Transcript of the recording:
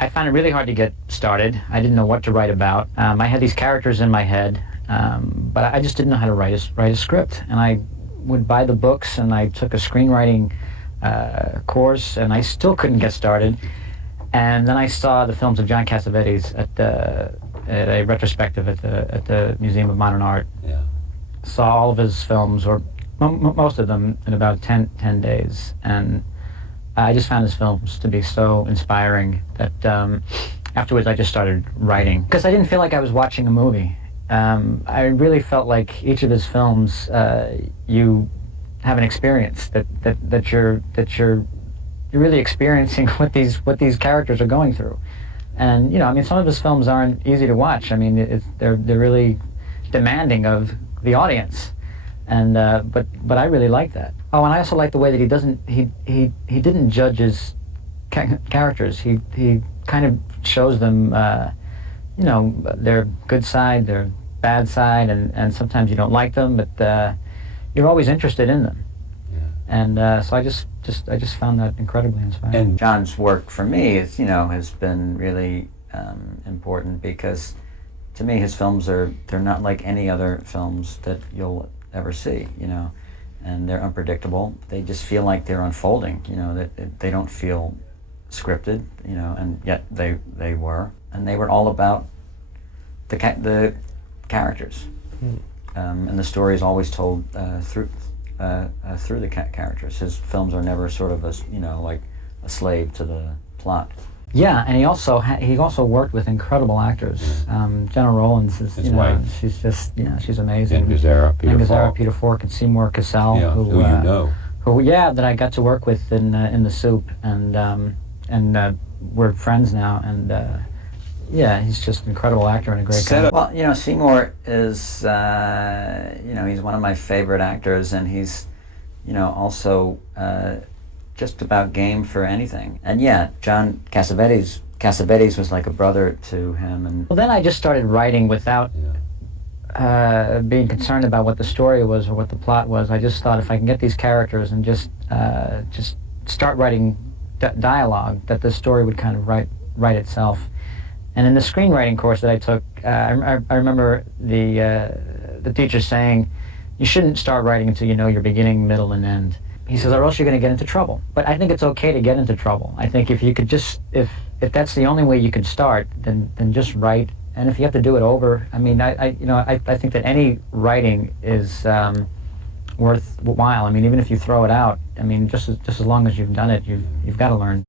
I found it really hard to get started. I didn't know what to write about. I had these characters in my head, but I just didn't know how to write a script. And I would buy the books, and I took a screenwriting course, and I still couldn't get started. And then I saw the films of John Cassavetes at a retrospective at the Museum of Modern Art. Yeah. Saw all of his films, or most of them, in about 10 days. And I just found his films to be so inspiring that afterwards I just started writing. Because I didn't feel like I was watching a movie. I really felt like each of his films, you have an experience that you're really experiencing what these characters are going through. And I mean, some of his films aren't easy to watch. I mean, they're really demanding of the audience. And but I really like that. Oh, and I also like the way that he didn't judge his characters. He kind of shows them their good side, their bad side, and sometimes you don't like them, but you're always interested in them. Yeah. And so I just found that incredibly inspiring. And John's work for me is has been really important, because to me his films they're not like any other films that you'll ever see, and they're unpredictable. They just feel like they're unfolding, that they don't feel scripted, and yet they were, and they were all about the characters, and the story is always told through the characters. His films are never sort of like a slave to the plot. Yeah, and he also worked with incredible actors. Jenna Rollins is, she's just, she's amazing. And Gazzara, Peter Falk, and Seymour Cassel, who that I got to work with in The Soup, and we're friends now, and he's just an incredible actor and a great guy. Well, Seymour is, he's one of my favorite actors, and he's, also just about game for anything. And John Cassavetes was like a brother to him. And well, then I just started writing without being concerned about what the story was or what the plot was. I just thought, if I can get these characters and just start writing dialogue, that the story would kind of write itself. And in the screenwriting course that I took, I remember the teacher saying, you shouldn't start writing until you know your beginning, middle, and end. He says, or else you're going to get into trouble. But I think it's okay to get into trouble. I think if you could just, if that's the only way you could start, then just write. And if you have to do it over, I mean, I think that any writing is worthwhile. I mean, even if you throw it out, I mean, just as long as you've done it, you've got to learn.